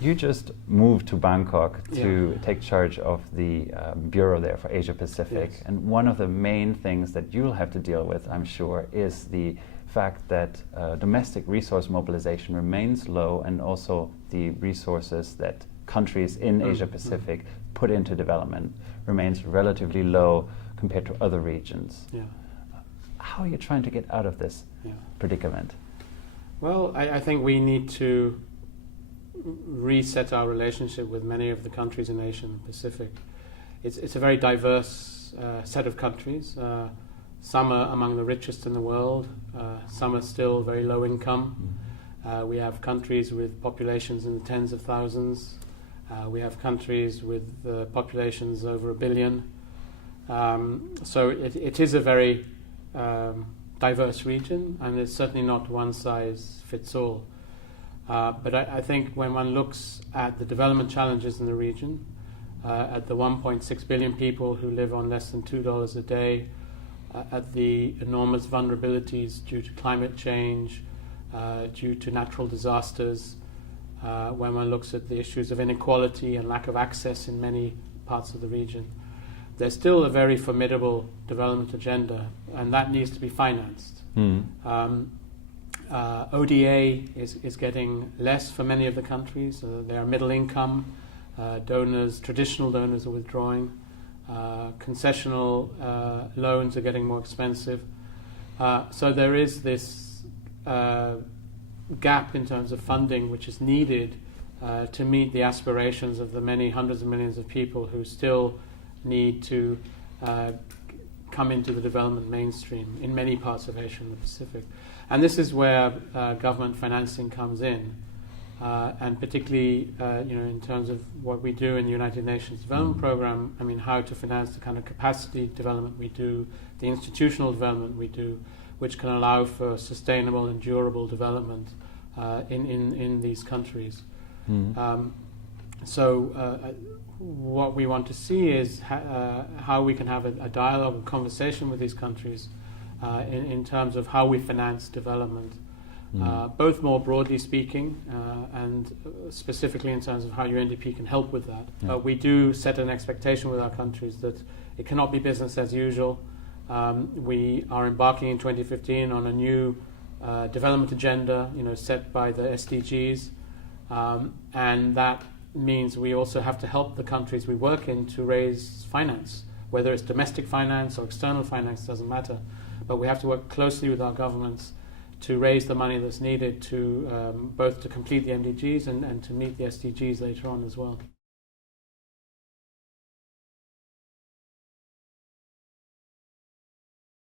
You just moved to Bangkok to take charge of the bureau there for Asia Pacific. Yes. And one of the main things that you'll have to deal with, I'm sure, is the fact that domestic resource mobilization remains low, and also the resources that countries in Asia Pacific put into development remains relatively low compared to other regions. Yeah. How are you trying to get out of this predicament? Well, I think we need to reset our relationship with many of the countries in Asia and Pacific. It's a very diverse set of countries. Some are among the richest in the world. Some are still very low income. We have countries with populations in the tens of thousands. We have countries with populations over 1 billion. So it is a very diverse region, and it's certainly not one size fits all. But I think when one looks at the development challenges in the region, at the 1.6 billion people who live on less than $2 a day, at the enormous vulnerabilities due to climate change, due to natural disasters, when one looks at the issues of inequality and lack of access in many parts of the region, there's still a very formidable development agenda, and that needs to be financed. ODA is getting less for many of the countries. They are middle income. Donors, traditional donors are withdrawing. Concessional loans are getting more expensive. So there is this gap in terms of funding which is needed to meet the aspirations of the many hundreds of millions of people who still need to come into the development mainstream in many parts of Asia and the Pacific. And this is where government financing comes in, and particularly in terms of what we do in the United Nations Development Programme. I mean, how to finance the kind of capacity development we do, the institutional development we do, which can allow for sustainable and durable development in these countries. So what we want to see is how we can have a dialogue and conversation with these countries in terms of how we finance development, both more broadly speaking and specifically in terms of how UNDP can help with that. But we do set an expectation with our countries that it cannot be business as usual. We are embarking in 2015 on a new development agenda, set by the SDGs, and that means we also have to help the countries we work in to raise finance, whether it's domestic finance or external finance, doesn't matter. But we have to work closely with our governments to raise the money that's needed to both to complete the MDGs and to meet the SDGs later on as well.